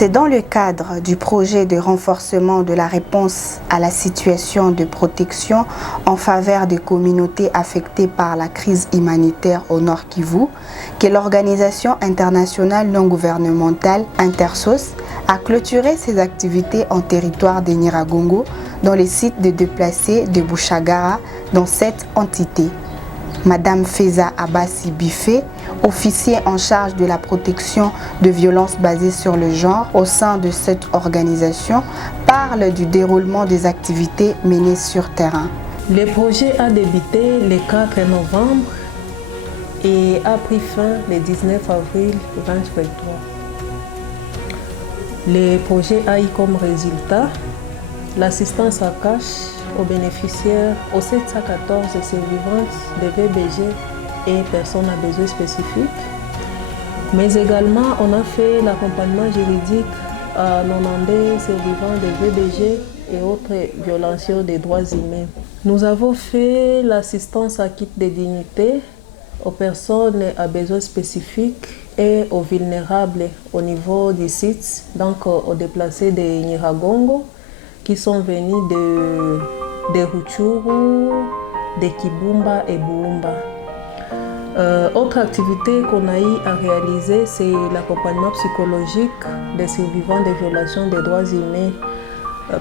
C'est dans le cadre du projet de renforcement de la réponse à la situation de protection en faveur des communautés affectées par la crise humanitaire au Nord Kivu que l'organisation internationale non gouvernementale Intersos a clôturé ses activités en territoire de Nyiragongo dans les sites de déplacés de Bushagara dans cette entité. Madame Feza Abassi Biffé, officier en charge de la protection de violences basées sur le genre au sein de cette organisation, parle du déroulement des activités menées sur terrain. Le projet a débuté le 4 novembre et a pris fin le 19 avril 2023. Le projet a eu comme résultat l'assistance à cash aux bénéficiaires, aux 714 survivantes de VBG et personnes à besoins spécifiques. Mais également, on a fait l'accompagnement juridique à 90 survivants de VBG et autres violations des droits humains. Nous avons fait l'assistance à kit de dignité aux personnes à besoins spécifiques et aux vulnérables au niveau du site, donc aux déplacés de Nyiragongo, qui sont venus de Rutshuru, de Kibumba et Buumba. Autre activité qu'on a eu à réaliser, c'est l'accompagnement psychologique des survivants des violations des droits humains.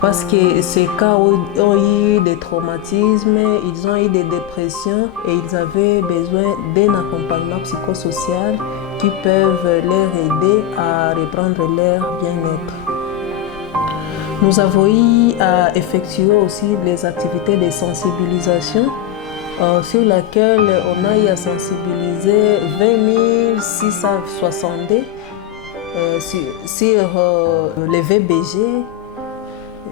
Parce que ces cas ont eu des traumatismes, ils ont eu des dépressions et ils avaient besoin d'un accompagnement psychosocial qui peuvent leur aider à reprendre leur bien-être. Nous avons eu à effectuer aussi des activités de sensibilisation sur laquelle on a eu à sensibiliser 20 662 sur les VBG,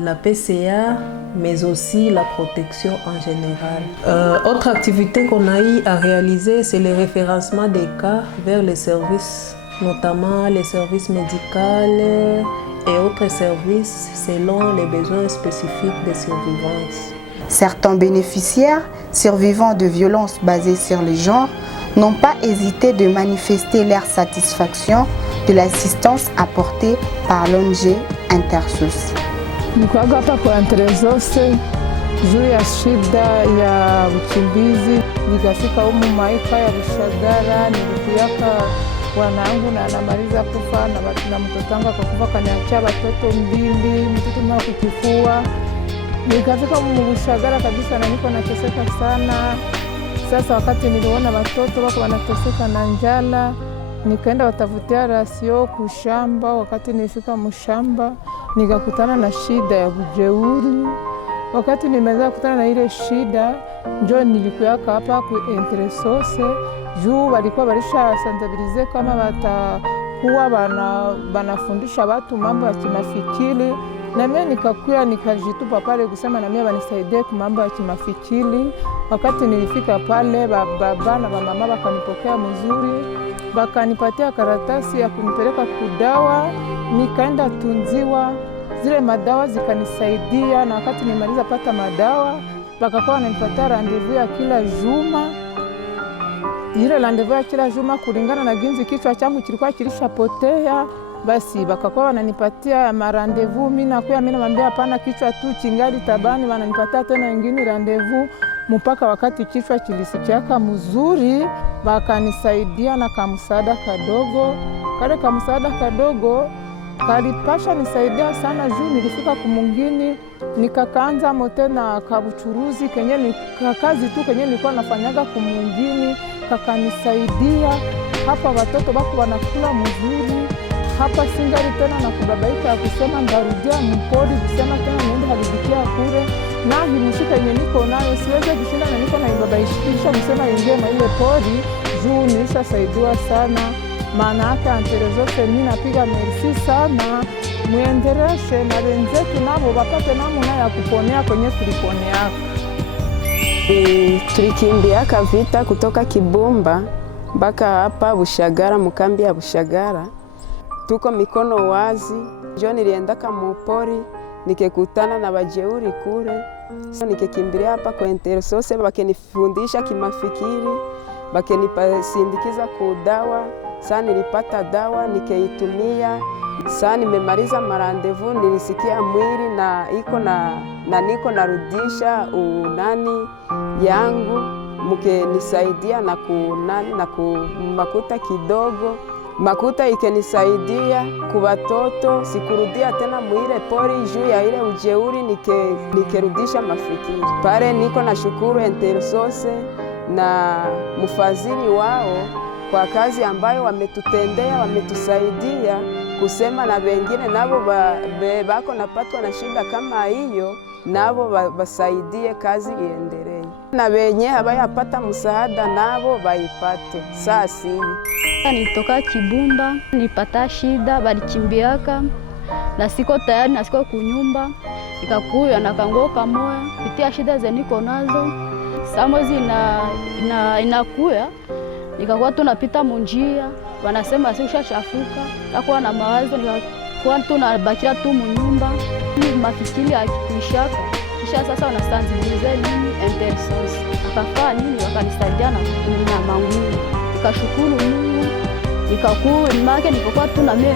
la PCA, mais aussi la protection en général. Autre activité qu'on a eu à réaliser, c'est le référencement des cas vers les services, notamment les services médicaux et autres services selon les besoins spécifiques des survivantes. Certains bénéficiaires survivants de violences basées sur le genre n'ont pas hésité de manifester leur satisfaction de l'assistance apportée par l'ONG Intersos. Nikuaga hapa kwa Intersos juu ya shida ya ukimbizi, nikafika humu maika ya Bushagara, nilikuyaka wanangu na anamaliza kufa na mtoto wangu akakufa, kaniachia watoto mbili, mtoto mmoja kukifua. Nikafika humu Bushagara kabisa na niko nateseka sana. Sasa wakati niliona watoto wako wanateseka na njala, nikaenda watafutia rasio kushamba. Wakati nilifika mshamba nikakutana na shida ya ujeuri. Wakati nimeweza kukutana na ile shida, njoo nilikuyaka hapa ku Intersos juu walikuwa walishasantabilize kama watakuwa wanafundisha watu mambo ya kimafikiri, na mimi nikakuya nikajitupa pale kusema na mimi wanisaidie kwa mambo ya kimafikiri. Wakati nilifika pale, baba na mama wakanipokea mzuri, wakanipatia karatasi ya kunipeleka kudawa, nikaenda tunziwa zile madawa zikanisaidia, na wakati nimaliza pata madawa wakakuwa wananipatia rendezvous ya kila juma. Ile rendezvous ya kila juma kulingana na ginzi kichwa changu kilikuwa kilishapotea, basi wakakuwa wananipatia marandevous. Mimi nakuya mimi namwambia hapana, kichwa tu kingali tabani, wananipatia tena nyingine rendezvous mpaka wakati kichwa kilisikiaka mzuri, wakanisaidia na kamsaada kadogo. Kale kamsaada kadogo kalipasha nisaidia sana juu nilifika kumungini nikakaanza mote na kabuchuruzi kenye ni kazi tu kenye nilikuwa nafanyaga kumungini, kakanisaidia. Hapa watoto bako wanakula mzuri, hapa singali tena na kubabaika ya kusema ndarudia mpori kusema tena niende halibikia kure, na himushika yenye niko nayo siweze kushinda na niko na ibabaishikisha msema ingie na ile pori juu nilishasaidiwa sana. Maana yake Intersos mimi napiga merci sana, muendeleshe na wenzetu nabo wapate namna ya kuponea kwenye tuliponeaka. Tulikimbiaka vita kutoka Kibumba mpaka hapa Bushagara, mkambi ya Bushagara. Tuko mikono wazi. Njoo niliendaka mupori nikekutana na wajeuri kule. Nikekimbilia hapa kwa Intersos, wakenifundisha kimafikiri, wakenisindikiza kudawa. Sasa nilipata dawa nikaitumia Saa nimemaliza marandevu, nilisikia mwili na niko narudisha unani yangu, mkenisaidia na makuta kidogo. Makuta ikenisaidia kubatoto, sikurudia tena mwile pori juu ya ile ujeuri, nikerudisha mafikiri. Pale niko na shukuru Intersos na mfadhili wao kwa kazi ambayo wametutendea, wametusaidia kusema na wengine nabo bako napatwa na shida kama hiyo, nabo basaidie kazi iendelee. Na wenye habayapata msaada nabo baipate. Sasa nilitoka Kibumba, nilipata shida, balikimbiaka na siko tayari na siko kunyumba, nikakuya na kango kamoya kupitia shida zeniko nazo. Samozi inakuya nikakuwa tunapita munjia, wanasema si ushachafuka, takuwa na mawazo, nikakuwa tunabakia tu munyumba, mafikiri akikuishaka. Kisha sasa wanasanzibilize nini Intersos, akafaa nini, wakanisaidia na mangumu. Nikashukuru Mungu, nikakuwa tu na mtu,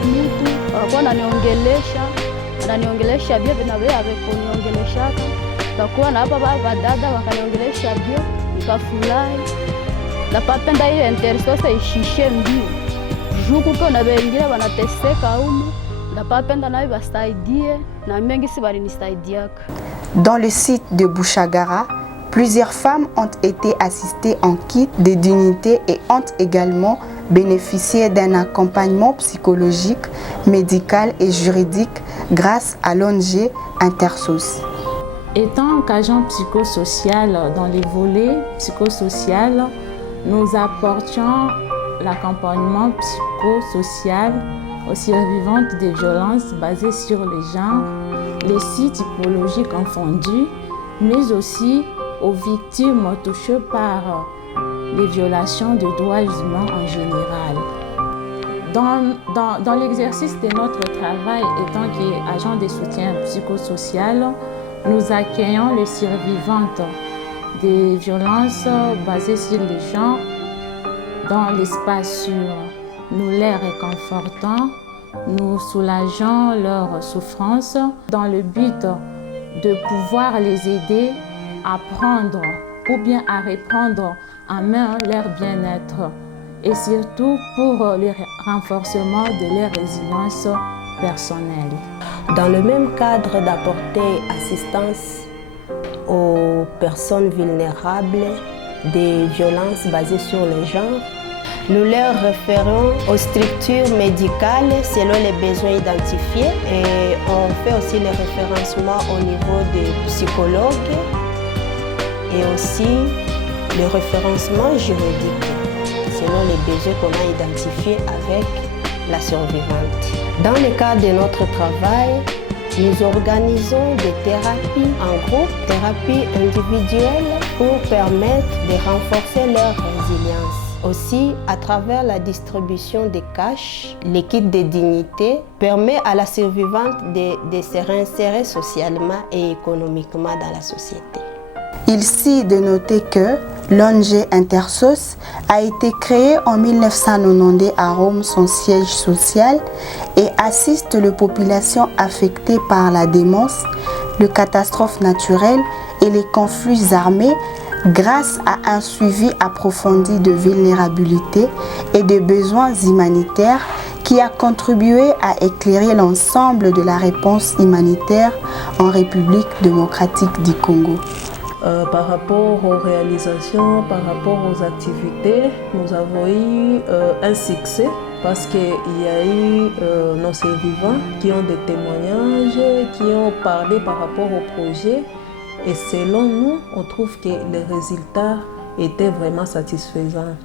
wakakuwa wananiongelesha bia na wewe abekoniongeleshaka. Nikakuwa na hapa dada wakaniongelesha bia, nikafurahi. Napapenda hiyo Intersos ishishe mbio. Juku kwa na wengine wanateseka huko, napapenda nawe basaidie na mengi si balinisaidiaka. Dans le site de Bouchagara, plusieurs femmes ont été assistées en kit de dignité et ont également bénéficié d'un accompagnement psychologique, médical et juridique grâce à l'ONG Intersos. Étant qu'agent psychosocial dans les volets psychosocial, nous apportions l'accompagnement psychosocial aux survivantes des violences basées sur le genre, les sites typologiques confondus, mais aussi aux victimes touchées par les violations de droits humains en général. Dans l'exercice de notre travail étant qu'agent de soutien psychosocial, nous accueillons les survivantes des violences basées sur le genre dans l'espace sûr. Nous les réconfortons, nous soulageons leurs souffrances dans le but de pouvoir les aider à prendre ou bien à reprendre en main leur bien-être et surtout pour le renforcement de leur résilience personnelle. Dans le même cadre d'apporter assistance aux personnes vulnérables des violences basées sur le genre, nous leur référons aux structures médicales selon les besoins identifiés et on fait aussi le référencement au niveau des psychologues et aussi le référencement juridique selon les besoins qu'on a identifiés avec la survivante. Dans le cadre de notre travail, nous organisons des thérapies en groupe, thérapies individuelles pour permettre de renforcer leur résilience. Aussi, à travers la distribution des cash, l'équipe de dignité permet à la survivante de se réinsérer socialement et économiquement dans la société. Il s'y de noter que l'ONG Intersos a été créée en 1992 à Rome, son siège social, et assiste les populations affectées par la démence, les catastrophes naturelles et les conflits armés grâce à un suivi approfondi de vulnérabilité et de besoins humanitaires qui a contribué à éclairer l'ensemble de la réponse humanitaire en République démocratique du Congo. Par rapport aux réalisations, par rapport aux activités, nous avons eu un succès parce qu'il y a eu nos survivants qui ont des témoignages, qui ont parlé par rapport au projet. Et selon nous, on trouve que les résultats étaient vraiment satisfaisants.